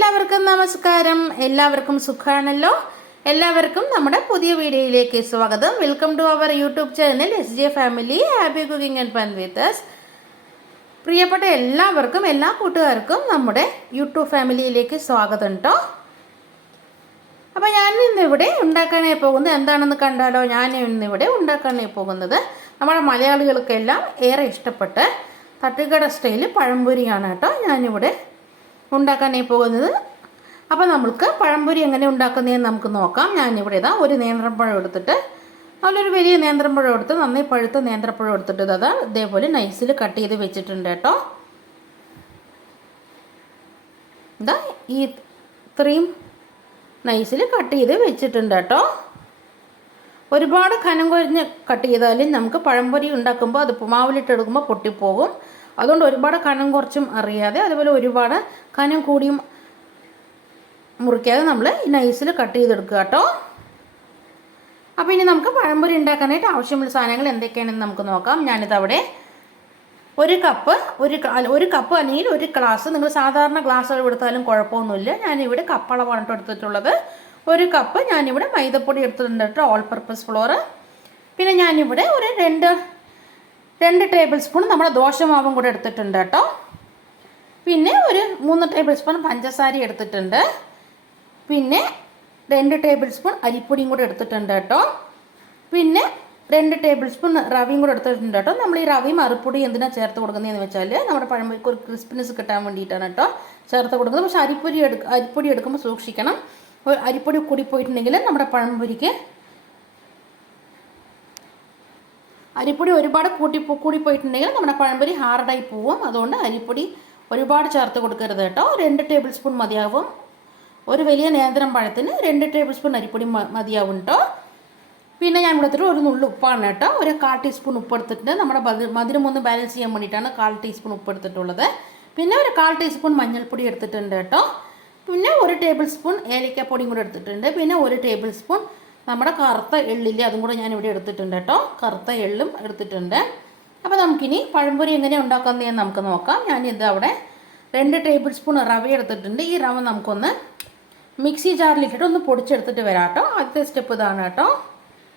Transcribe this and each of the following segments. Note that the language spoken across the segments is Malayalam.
എല്ലാവർക്കും നമസ്കാരം. എല്ലാവർക്കും സുഖാണല്ലോ. എല്ലാവർക്കും നമ്മുടെ പുതിയ വീഡിയോയിലേക്ക് സ്വാഗതം. Welcome to our YouTube channel SJ family happy cooking and fun with us. പ്രിയപ്പെട്ട എല്ലാവർക്കും എല്ലാ കൂട്ടുകാർക്കും നമ്മുടെ യൂട്യൂബ് ഫാമിലിയിലേക്ക് സ്വാഗതം കേട്ടോ. അപ്പോൾ ഞാൻ ഇന്നിവിടെ ഉണ്ടാക്കാനായി പോകുന്നത് എന്താണെന്ന് കണ്ടാലോ. ഞാൻ ഇന്നിവിടെ ഉണ്ടാക്കാനായി പോകുന്നത് നമ്മുടെ മലയാളികൾക്കെല്ലാം ഏറെ ഇഷ്ടപ്പെട്ട തട്ടുകട സ്റ്റൈൽ പഴംപൊരിയാണ് കേട്ടോ ഞാനിവിടെ ഉണ്ടാക്കാനായി പോകുന്നത്. അപ്പോൾ നമുക്ക് പഴംപൊരി എങ്ങനെ ഉണ്ടാക്കുന്നതെന്ന് നമുക്ക് നോക്കാം. ഞാനിവിടെ ഇതാ ഒരു നേന്ത്രപ്പഴം എടുത്തിട്ട്, നല്ലൊരു വലിയ നേന്ത്രപ്പഴം എടുത്ത്, നന്നായി പഴുത്ത നേന്ത്രപ്പഴം എടുത്തിട്ട് ഇതാ ഇതേപോലെ നൈസിൽ കട്ട് ചെയ്ത് വെച്ചിട്ടുണ്ട് കേട്ടോ. ഇതാ ഈ ഇത്രയും നൈസിൽ കട്ട് ചെയ്ത് വെച്ചിട്ടുണ്ട് കേട്ടോ. ഒരുപാട് കനം കുറഞ്ഞ് കട്ട് ചെയ്താലും നമുക്ക് പഴംപൊരി ഉണ്ടാക്കുമ്പോൾ അത് മാവിലിട്ടെടുക്കുമ്പോൾ പൊട്ടിപ്പോകും. അതുകൊണ്ട് ഒരുപാട് കനം കുറച്ചും അറിയാതെ, അതുപോലെ ഒരുപാട് കനം കൂടിയും മുറിക്കാതെ നമ്മൾ ഈ നൈസിൽ കട്ട് ചെയ്തെടുക്കുക കേട്ടോ. അപ്പോൾ ഇനി നമുക്ക് പഴംപൊരി ഉണ്ടാക്കാനായിട്ട് ആവശ്യമുള്ള സാധനങ്ങൾ എന്തൊക്കെയാണെന്ന് നമുക്ക് നോക്കാം. ഞാനിതവിടെ ഒരു കപ്പ് അല്ലെങ്കിൽ ഒരു ഗ്ലാസ്, നിങ്ങൾ സാധാരണ ഗ്ലാസ് അളവ് എടുത്താലും കുഴപ്പമൊന്നുമില്ല. ഞാനിവിടെ കപ്പളവാണ് കേട്ടോ എടുത്തിട്ടുള്ളത്. ഒരു കപ്പ് ഞാനിവിടെ മൈദപ്പൊടി എടുത്തിട്ടുണ്ട് കേട്ടോ, ഓൾ പർപ്പസ് ഫ്ലോർ. പിന്നെ ഞാനിവിടെ ഒരു രണ്ട് ടേബിൾ സ്പൂൺ നമ്മുടെ ദോശമാവും കൂടെ എടുത്തിട്ടുണ്ട് കേട്ടോ. പിന്നെ ഒരു 3 ടേബിൾ സ്പൂൺ പഞ്ചസാര എടുത്തിട്ടുണ്ട്. പിന്നെ 2 ടേബിൾ സ്പൂൺ അരിപ്പൊടിയും കൂടെ എടുത്തിട്ടുണ്ട് കേട്ടോ. പിന്നെ 2 ടേബിൾ സ്പൂൺ റവയും കൂടെ എടുത്തിട്ടുണ്ട് കേട്ടോ. നമ്മൾ ഈ റവയും അരിപ്പൊടിയും എന്തിനാണ് ചേർത്ത് കൊടുക്കുന്നതെന്ന് വെച്ചാൽ നമ്മുടെ പഴംപൊരിക്ക് ഒരു ക്രിസ്പിനെസ് കിട്ടാൻ വേണ്ടിയിട്ടാണ് കേട്ടോ ചേർത്ത് കൊടുക്കുന്നത്. പക്ഷേ അരിപ്പൊടി എടുക്കുമ്പോൾ സൂക്ഷിക്കണം. അരിപ്പൊടി കൂടിപ്പോയിട്ടുണ്ടെങ്കിൽ നമ്മുടെ പഴംപൊരിക്ക് അരിപ്പൊടി ഒരുപാട് കൂടിപ്പോയിട്ടുണ്ടെങ്കിൽ നമ്മുടെ പഴംപൊരി ഹാർഡായി പോവും. അതുകൊണ്ട് അരിപ്പൊടി ഒരുപാട് ചേർത്ത് കൊടുക്കരുത് കേട്ടോ. 2 ടേബിൾ സ്പൂൺ മതിയാവും. ഒരു വലിയ നേന്ത്രം പഴത്തിന് 2 ടേബിൾ സ്പൂൺ അരിപ്പൊടി മതിയാവും കേട്ടോ. പിന്നെ ഞാൻ കൊടുത്തിട്ട് ഒരു നുള്ളു ഉപ്പാണ് കേട്ടോ. ഒരു 1/4 ടീസ്പൂൺ ഉപ്പ് എടുത്തിട്ടുണ്ട്. നമ്മുടെ മധുരം ഒന്ന് ബാലൻസ് ചെയ്യാൻ വേണ്ടിയിട്ടാണ് 1/4 ടീസ്പൂൺ ഉപ്പ് എടുത്തിട്ടുള്ളത്. പിന്നെ ഒരു 1/4 ടീസ്പൂൺ മഞ്ഞൾപ്പൊടി എടുത്തിട്ടുണ്ട് കേട്ടോ. പിന്നെ 1 ടേബിൾ സ്പൂൺ ഏലക്കപ്പൊടിയും കൂടെ എടുത്തിട്ടുണ്ട്. പിന്നെ 1 ടേബിൾ സ്പൂൺ നമ്മുടെ കറുത്ത എള്ളില്ലേ, അതും കൂടെ ഞാനിവിടെ എടുത്തിട്ടുണ്ട് കേട്ടോ. കറുത്ത എള്ളും എടുത്തിട്ടുണ്ട്. അപ്പോൾ നമുക്കിനി പഴംപൊരി എങ്ങനെ ഉണ്ടാക്കുന്നതെന്ന് നമുക്ക് നോക്കാം. ഞാനിത് അവിടെ 2 ടേബിൾ സ്പൂൺ റവ എടുത്തിട്ടുണ്ട്. ഈ റവ നമുക്കൊന്ന് മിക്സി ജാറിലിട്ടിട്ട് ഒന്ന് പൊടിച്ചെടുത്തിട്ട് വരാം കേട്ടോ. ആദ്യത്തെ സ്റ്റെപ്പ് ഇതാണ് കേട്ടോ.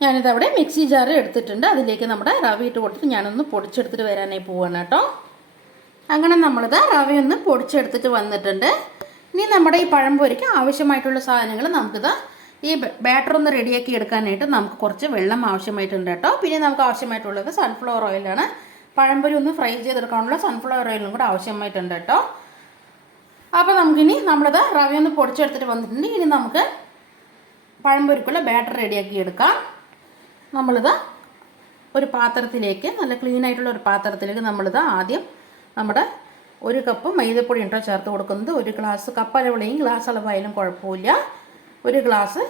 ഞാനിതവിടെ മിക്സി ജാറിൽ എടുത്തിട്ടുണ്ട്. അതിലേക്ക് നമ്മുടെ റവ ഇട്ട് കൊടുത്തിട്ട് ഞാനൊന്ന് പൊടിച്ചെടുത്തിട്ട് വരാനായി പോവാണ് കേട്ടോ. അങ്ങനെ നമ്മളിത് റവയൊന്ന് പൊടിച്ചെടുത്തിട്ട് വന്നിട്ടുണ്ട്. ഇനി നമ്മുടെ ഈ പഴംപൊരിക്ക് ആവശ്യമായിട്ടുള്ള സാധനങ്ങൾ നമുക്കിത് ഈ ബാറ്റർ ഒന്ന് റെഡിയാക്കി എടുക്കാനായിട്ട് നമുക്ക് കുറച്ച് വെള്ളം ആവശ്യമായിട്ടുണ്ട് കേട്ടോ. പിന്നെ നമുക്ക് ആവശ്യമായിട്ടുള്ളത് സൺഫ്ലവർ ഓയിലാണ്. പഴംപൊരി ഒന്ന് ഫ്രൈ ചെയ്തെടുക്കാനുള്ള സൺഫ്ലവർ ഓയിലും കൂടെ ആവശ്യമായിട്ടുണ്ട് കേട്ടോ. അപ്പോൾ നമുക്കിനി നമ്മളിത് റവയൊന്ന് പൊടിച്ചെടുത്തിട്ട് വന്നിട്ടുണ്ട്. ഇനി നമുക്ക് പഴംപൊരിക്കുള്ള ബാറ്റർ റെഡിയാക്കി എടുക്കാം. നമ്മളിത് ഒരു പാത്രത്തിലേക്ക്, നല്ല ക്ലീൻ ആയിട്ടുള്ള ഒരു പാത്രത്തിലേക്ക് നമ്മളിത് ആദ്യം നമ്മുടെ 1 കപ്പ് മൈദപ്പൊടി ഉണ്ടോ ചേർത്ത് കൊടുക്കുന്നത്. 1 ഗ്ലാസ് കപ്പളവിലെയും ഗ്ലാസ് അളവായാലും കുഴപ്പമില്ല. 1 ഗ്ലാസ്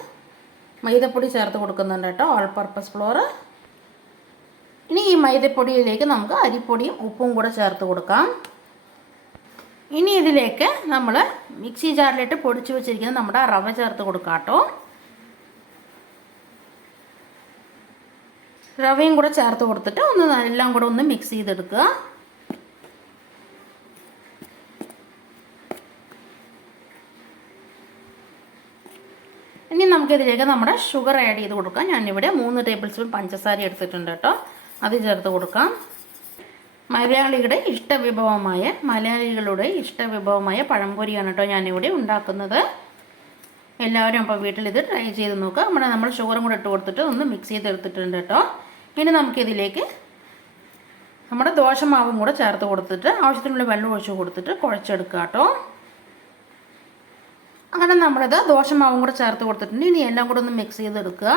മൈദപ്പൊടി ചേർത്ത് കൊടുക്കുന്നുണ്ട് കേട്ടോ, ഓൾ പർപ്പസ് ഫ്ലോർ. ഇനി ഈ മൈദപ്പൊടിയിലേക്ക് നമുക്ക് അരിപ്പൊടിയും ഉപ്പും കൂടെ ചേർത്ത് കൊടുക്കാം. ഇനി ഇതിലേക്ക് നമ്മൾ മിക്സി ജാറിലിട്ട് പൊടിച്ച് വെച്ചിരിക്കുന്ന നമ്മുടെ റവ ചേർത്ത് കൊടുക്കാം കേട്ടോ. റവയും കൂടെ ചേർത്ത് കൊടുത്തിട്ട് എല്ലാം കൂടെ ഒന്ന് മിക്സ് ചെയ്തെടുക്കുക. ഇനി നമുക്കിതിലേക്ക് നമ്മുടെ ഷുഗർ ആഡ് ചെയ്ത് കൊടുക്കാം. ഞാനിവിടെ 3 ടേബിൾ സ്പൂൺ പഞ്ചസാര എടുത്തിട്ടുണ്ട് കേട്ടോ. അത് ചേർത്ത് കൊടുക്കാം. മലയാളികളുടെ ഇഷ്ടവിഭവമായ പഴംപൊരിയാണ് കേട്ടോ ഞാനിവിടെ ഉണ്ടാക്കുന്നത്. എല്ലാവരും അപ്പോൾ വീട്ടിൽ ഇത് ട്രൈ ചെയ്ത് നോക്കുക. നമ്മൾ ഷുഗറും കൂടെ ഇട്ട് കൊടുത്തിട്ട് ഒന്ന് മിക്സ് ചെയ്തെടുത്തിട്ടുണ്ട് കേട്ടോ. ഇനി നമുക്കിതിലേക്ക് നമ്മുടെ ദോശമാവും കൂടെ ചേർത്ത് കൊടുത്തിട്ട് ആവശ്യത്തിനുള്ള വെള്ളം ഒഴിച്ച് കൊടുത്തിട്ട് കുഴച്ചെടുക്കുക കേട്ടോ. അങ്ങനെ നമ്മളിത് ദോശമാവും കൂടെ ചേർത്ത് കൊടുത്തിട്ടുണ്ട്. ഇനി എല്ലാം കൂടെ ഒന്ന് മിക്സ് ചെയ്തെടുക്കുക.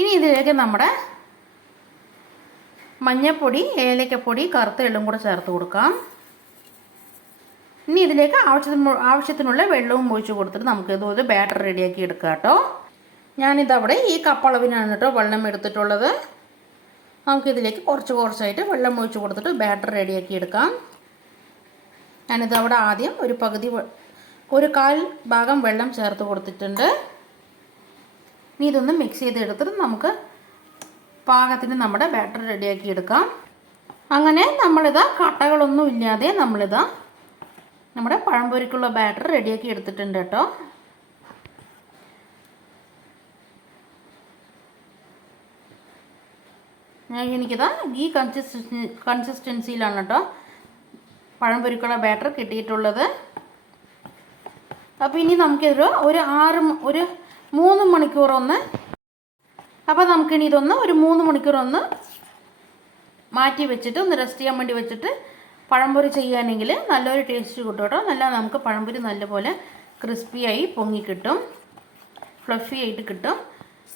ഇനി ഇതിലേക്ക് നമ്മുടെ മഞ്ഞൾപ്പൊടി, ഏലക്കപ്പൊടി, കറുത്ത എള്ളും കൂടെ ചേർത്ത് കൊടുക്കാം. ഇനി ഇതിലേക്ക് ആവശ്യത്തിനുള്ള വെള്ളവും ഒഴിച്ച് കൊടുത്തിട്ട് നമുക്ക് ഇതൊരു ബാറ്റർ റെഡിയാക്കി എടുക്കാം കേട്ടോ. ഞാനിതവിടെ ഈ കപ്പളവിനാണ് കേട്ടോ വെള്ളം എടുത്തിട്ടുള്ളത്. നമുക്കിതിലേക്ക് കുറച്ചായിട്ട് വെള്ളം ഒഴിച്ച് കൊടുത്തിട്ട് ബാറ്റർ റെഡിയാക്കി എടുക്കാം. ഞാനിതവിടെ ആദ്യം ഒരു 1/4 ഭാഗം വെള്ളം ചേർത്ത് കൊടുത്തിട്ടുണ്ട്. ഇനി ഇതൊന്ന് മിക്സ് ചെയ്തെടുത്തിട്ട് നമുക്ക് പാകത്തിന് നമ്മുടെ ബാറ്റർ റെഡിയാക്കി എടുക്കാം. അങ്ങനെ നമ്മളിതാ കട്ടകളൊന്നും ഇല്ലാതെ നമ്മളിതാ നമ്മുടെ പഴംപൊരിക്കുള്ള ബാറ്റർ റെഡിയാക്കി എടുത്തിട്ടുണ്ട് കേട്ടോ. എനിക്കിതാ ഈ കൺസിസ്റ്റൻസിയിലാണ് കേട്ടോ പഴംപൊരിക്കുള്ള ബാറ്റർ കിട്ടിയിട്ടുള്ളത്. അപ്പോൾ ഇനി നമുക്കിതൊരു ഒരു 3 മണിക്കൂറൊന്ന് അപ്പോൾ നമുക്കിനി ഇതൊന്ന് ഒരു 3 മണിക്കൂറൊന്ന് മാറ്റി വെച്ചിട്ട് ഒന്ന് റെസ്റ്റ് ചെയ്യാൻ വേണ്ടി വെച്ചിട്ട് പഴംപൊരി ചെയ്യുകയാണെങ്കിൽ നല്ലൊരു ടേസ്റ്റ് കിട്ടും കേട്ടോ. നമുക്ക് പഴംപൊരി നല്ലപോലെ ക്രിസ്പിയായി പൊങ്ങി കിട്ടും, ഫ്ലഫി ആയിട്ട് കിട്ടും.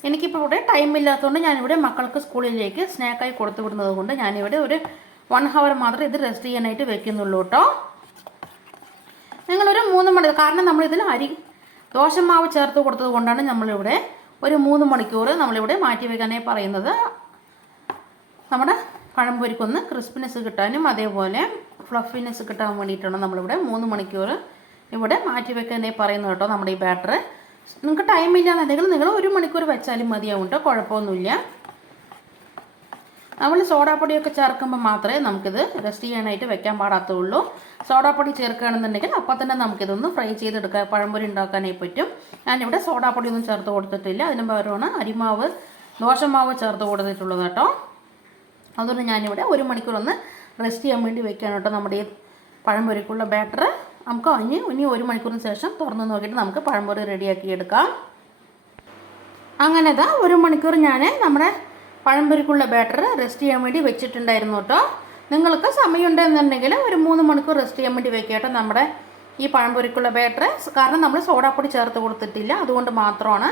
എനിക്കിപ്പോൾ ഇവിടെ ടൈം ഇല്ലാത്തതുകൊണ്ട് ഞാനിവിടെ മക്കൾക്ക് സ്കൂളിലേക്ക് സ്നാക്കായി കൊടുത്തു വിടുന്നത് കൊണ്ട് ഞാനിവിടെ ഒരു 1 ഹവർ മാത്രമേ ഇത് റെസ്റ്റ് ചെയ്യാനായിട്ട് വെക്കുന്നുള്ളൂ കേട്ടോ. നിങ്ങളൊരു 3 മണി, കാരണം നമ്മളിതിൽ ദോശമാവ് ചേർത്ത് കൊടുത്തത് കൊണ്ടാണ് നമ്മളിവിടെ ഒരു 3 മണിക്കൂർ നമ്മളിവിടെ മാറ്റി വെക്കാനായി പറയുന്നത്. നമ്മുടെ പഴംപൊരിക്കൊന്ന് ക്രിസ്പിനെസ് കിട്ടാനും അതേപോലെ ഫ്ലഫിനെസ് കിട്ടാൻ വേണ്ടിയിട്ടാണ് നമ്മളിവിടെ 3 മണിക്കൂർ ഇവിടെ മാറ്റി വെക്കാനായി പറയുന്നത് കേട്ടോ. നമ്മുടെ ഈ ബാറ്റർ നിങ്ങൾക്ക് ടൈം ഇല്ലാന്നുണ്ടെങ്കിൽ നിങ്ങൾ 1 മണിക്കൂർ വെച്ചാലും മതിയാവും കേട്ടോ, കുഴപ്പമൊന്നുമില്ല. നമ്മൾ സോഡാപ്പൊടിയൊക്കെ ചേർക്കുമ്പോൾ മാത്രമേ നമുക്കിത് റെസ്റ്റ് ചെയ്യാനായിട്ട് വെക്കാൻ പാടാത്തുള്ളൂ. സോഡാപ്പൊടി ചേർക്കുകയാണെന്നുണ്ടെങ്കിൽ അപ്പോൾ തന്നെ നമുക്കിതൊന്ന് ഫ്രൈ ചെയ്തെടുക്കാം, പഴംപൊരി ഉണ്ടാക്കാനായി പറ്റും. ഞാനിവിടെ സോഡാപ്പൊടിയൊന്നും ചേർത്ത് കൊടുത്തിട്ടില്ല, അതിന് പകരമാണ് അരിമാവ് ദോശമാവ് ചേർത്ത് കൊടുത്തിട്ടുള്ളത് കേട്ടോ. അതുകൊണ്ട് ഞാനിവിടെ 1 മണിക്കൂർ ഒന്ന് റെസ്റ്റ് ചെയ്യാൻ വേണ്ടി വെക്കുകയാണ് കേട്ടോ നമ്മുടെ ഈ പഴംപൊരിക്കുള്ള ബാറ്റർ. നമുക്ക് ഇനി 1 മണിക്കൂറിന് ശേഷം തുറന്ന് നോക്കിയിട്ട് നമുക്ക് പഴംപൊരി റെഡിയാക്കി എടുക്കാം. അങ്ങനെ ഇതാ 1 മണിക്കൂർ ഞാൻ നമ്മുടെ പഴംപൊരിക്കുള്ള ബാറ്റർ റെസ്റ്റ് ചെയ്യാൻ വേണ്ടി വെച്ചിട്ടുണ്ടായിരുന്നു കേട്ടോ. നിങ്ങൾക്ക് സമയമുണ്ടെന്നുണ്ടെങ്കിൽ ഒരു 3 മണിക്കൂർ റെസ്റ്റ് ചെയ്യാൻ വേണ്ടി വെക്കുക കേട്ടോ നമ്മുടെ ഈ പഴംപൊരിക്കുള്ള ബാറ്റർ. കാരണം നമ്മൾ സോഡാപ്പൊടി ചേർത്ത് കൊടുത്തിട്ടില്ല, അതുകൊണ്ട് മാത്രമാണ്.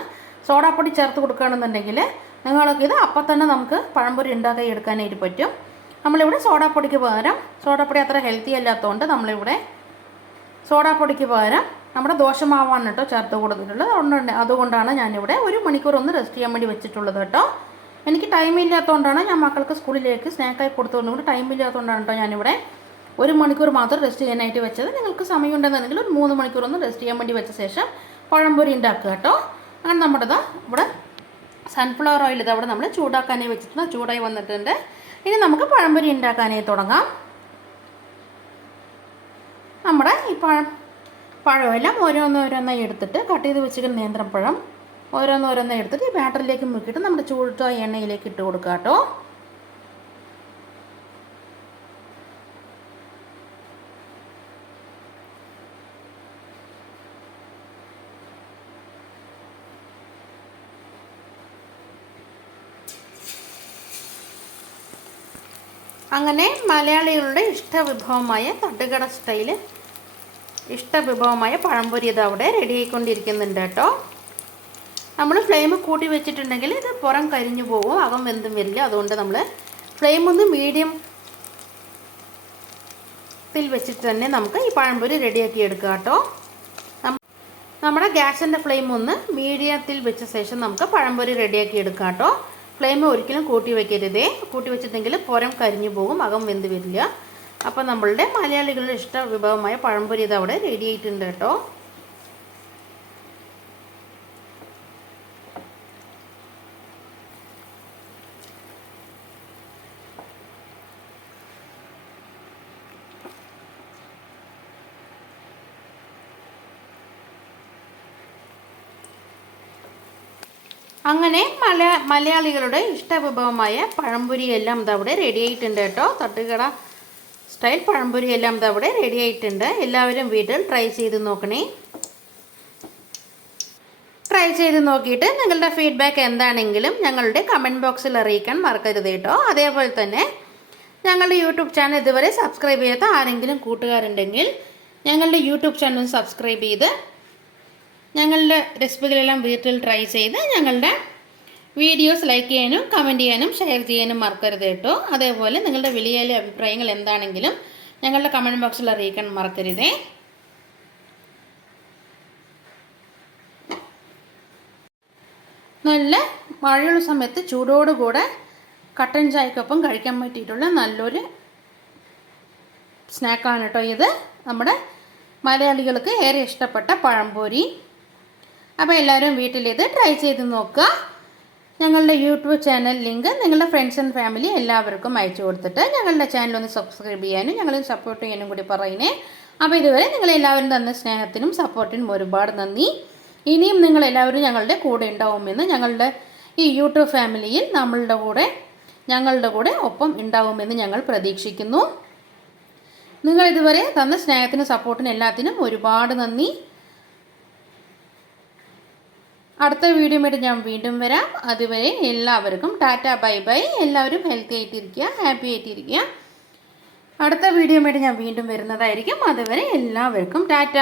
സോഡാപ്പൊടി ചേർത്ത് കൊടുക്കുകയാണെന്നുണ്ടെങ്കിൽ നിങ്ങൾക്കിത് അപ്പം തന്നെ നമുക്ക് പഴംപൊരി ഉണ്ടാക്കി എടുക്കാനായിട്ട് പറ്റും. നമ്മളിവിടെ സോഡാപ്പൊടിക്ക് പകരം, സോഡാപ്പൊടി അത്ര ഹെൽത്തി അല്ലാത്തതുകൊണ്ട് നമ്മളിവിടെ സോഡാപ്പൊടിക്ക് പകരം നമ്മുടെ ദോശമാവാണ് കേട്ടോ ചേർത്ത് കൊടുത്തിട്ടുള്ളത്. അതുകൊണ്ടാണ് ഞാനിവിടെ 1 മണിക്കൂർ ഒന്ന് റെസ്റ്റ് ചെയ്യാൻ വേണ്ടി വെച്ചിട്ടുള്ളത് കേട്ടോ. എനിക്ക് ടൈം ഇല്ലാത്തതുകൊണ്ടാണ്, ഞാൻ മക്കൾക്ക് സ്കൂളിലേക്ക് സ്നാക്കായി കൊടുത്തതുകൊണ്ട് ടൈം ഇല്ലാത്തതുകൊണ്ടാണ് കേട്ടോ ഞാനിവിടെ 1 മണിക്കൂർ മാത്രം റെസ്റ്റ് ചെയ്യാനായിട്ട് വെച്ചത്. നിങ്ങൾക്ക് സമയമുണ്ടെന്നുണ്ടെങ്കിൽ ഒരു 3 മണിക്കൂർ ഒന്ന് റെസ്റ്റ് ചെയ്യാൻ വേണ്ടി വെച്ച ശേഷം പഴംപൊരി ഉണ്ടാക്കുക കേട്ടോ. അങ്ങനെ നമ്മുടെ ഇവിടെ സൺഫ്ലവർ ഓയിൽ ഇതവിടെ നമ്മൾ ചൂടാക്കാനായി വെച്ചിട്ടുണ്ട്, ചൂടായി വന്നിട്ടുണ്ട്. ഇനി നമുക്ക് പഴംപൊരി ഉണ്ടാക്കാനായി തുടങ്ങാം. നമ്മുടെ ഈ പഴമെല്ലാം ഓരോന്നോരോന്നായി എടുത്തിട്ട് കട്ട് ചെയ്ത് വെച്ചിരിക്കുന്ന നേന്ത്രപ്പഴം ഓരോന്നോരോന്നായി എടുത്തിട്ട് ഈ ബാറ്ററിലേക്ക് മുക്കിയിട്ട് നമ്മുടെ ചൂടായ എണ്ണയിലേക്ക് ഇട്ട് കൊടുക്കുക കേട്ടോ. അങ്ങനെ മലയാളികളുടെ ഇഷ്ടവിഭവമായ തട്ടുകട സ്റ്റൈല് ഇഷ്ടവിഭവമായ പഴംപൊരി ഇത് അവിടെ റെഡി ആയിക്കൊണ്ടിരിക്കുന്നുണ്ട് കേട്ടോ. നമ്മൾ ഫ്ലെയിം കൂട്ടി വെച്ചിട്ടുണ്ടെങ്കിൽ ഇത് പുറം കരിഞ്ഞു പോകും, അകം വെന്തും വരില്ല. അതുകൊണ്ട് നമ്മൾ ഫ്ലെയിം ഒന്ന് മീഡിയത്തിൽ വെച്ചിട്ട് തന്നെ നമുക്ക് ഈ പഴംപൊരി റെഡിയാക്കി എടുക്കുക കേട്ടോ. നമ്മുടെ ഗ്യാസിൻ്റെ ഫ്ലെയിം ഒന്ന് മീഡിയത്തിൽ വെച്ച ശേഷം നമുക്ക് പഴംപൊരി റെഡിയാക്കി എടുക്കുക കേട്ടോ. ഫ്ലെയിം ഒരിക്കലും കൂട്ടി വയ്ക്കരുതേ, കൂട്ടി വെച്ചിട്ടെങ്കിൽ പുറം കരിഞ്ഞു പോകും, അകം വെന്ത് വരില്ല. അപ്പോൾ നമ്മളുടെ മലയാളികളുടെ ഇഷ്ട വിഭവമായ പഴംപൊരി ഇത് അവിടെ റെഡി ആയിട്ടുണ്ട് കേട്ടോ. അങ്ങനെ മലയാളികളുടെ ഇഷ്ടവിഭവമായ പഴംപൊരി എല്ലാം ഇതവിടെ റെഡി ആയിട്ടുണ്ട് കേട്ടോ. തട്ടുകട സ്റ്റൈൽ പഴംപൊരി എല്ലാം ഇതവിടെ റെഡി ആയിട്ടുണ്ട്. എല്ലാവരും വീട്ടിൽ ട്രൈ ചെയ്ത് നോക്കണേ. ട്രൈ ചെയ്ത് നോക്കിയിട്ട് നിങ്ങളുടെ ഫീഡ്ബാക്ക് എന്താണെങ്കിലും ഞങ്ങളുടെ കമൻറ്റ് ബോക്സിൽ അറിയിക്കാൻ മറക്കരുത് കേട്ടോ. അതേപോലെ തന്നെ ഞങ്ങളുടെ യൂട്യൂബ് ചാനൽ ഇതുവരെ സബ്സ്ക്രൈബ് ചെയ്യാത്ത ആരെങ്കിലും കൂട്ടുകാരുണ്ടെങ്കിൽ ഞങ്ങളുടെ യൂട്യൂബ് ചാനൽ സബ്സ്ക്രൈബ് ചെയ്ത് ഞങ്ങളുടെ റെസിപ്പികളെല്ലാം വീട്ടിൽ ട്രൈ ചെയ്ത് ഞങ്ങളുടെ വീഡിയോസ് ലൈക്ക് ചെയ്യാനും കമൻറ്റ് ചെയ്യാനും ഷെയർ ചെയ്യാനും മറക്കരുത് കേട്ടോ. അതേപോലെ നിങ്ങളുടെ വലിയ അഭിപ്രായങ്ങൾ എന്താണെങ്കിലും ഞങ്ങളുടെ കമൻറ്റ് ബോക്സിൽ അറിയിക്കാൻ മറക്കരുതേ. നല്ല മഴയുള്ള സമയത്ത് ചൂടോടുകൂടെ കട്ടൻ ചായക്കൊപ്പം കഴിക്കാൻ പറ്റിയിട്ടുള്ള നല്ലൊരു സ്നാക്കാണ് കേട്ടോ ഇത്. നമ്മുടെ മലയാളികൾക്ക് ഏറെ ഇഷ്ടപ്പെട്ട പഴംപൊരി. അപ്പോൾ എല്ലാവരും വീട്ടിലിത് ട്രൈ ചെയ്ത് നോക്കുക. ഞങ്ങളുടെ യൂട്യൂബ് ചാനൽ ലിങ്ക് നിങ്ങളുടെ ഫ്രണ്ട്സ് ആൻഡ് ഫാമിലി എല്ലാവർക്കും അയച്ചു കൊടുത്തിട്ട് ഞങ്ങളുടെ ചാനൽ ഒന്ന് സബ്സ്ക്രൈബ് ചെയ്യാനും ഞങ്ങളെ സപ്പോർട്ട് ചെയ്യാനും കൂടി പറയുന്നേ. അപ്പോൾ ഇതുവരെ നിങ്ങളെല്ലാവരും തന്ന സ്നേഹത്തിനും സപ്പോർട്ടിനും ഒരുപാട് നന്ദി. ഇനിയും നിങ്ങളെല്ലാവരും ഞങ്ങളുടെ കൂടെ ഉണ്ടാവുമെന്ന്, ഞങ്ങളുടെ ഈ യൂട്യൂബ് ഫാമിലിയിൽ ഞങ്ങളുടെ കൂടെ ഒപ്പം ഉണ്ടാവുമെന്ന് ഞങ്ങൾ പ്രതീക്ഷിക്കുന്നു. നിങ്ങൾ ഇതുവരെ തന്ന സ്നേഹത്തിനും സപ്പോർട്ടിനും എല്ലാത്തിനും ഒരുപാട് നന്ദി. അടുത്ത വീഡിയോയുമായിട്ട് ഞാൻ വീണ്ടും വരാം. അതുവരെ എല്ലാവർക്കും ടാറ്റ ബൈ ബൈ. എല്ലാവരും ഹെൽത്തി ആയിട്ടിരിക്കുക, ഹാപ്പി ആയിട്ടിരിക്കുക. അടുത്ത വീഡിയോയുമായിട്ട് ഞാൻ വീണ്ടും വരുന്നതായിരിക്കും. അതുവരെ എല്ലാവർക്കും ടാറ്റ.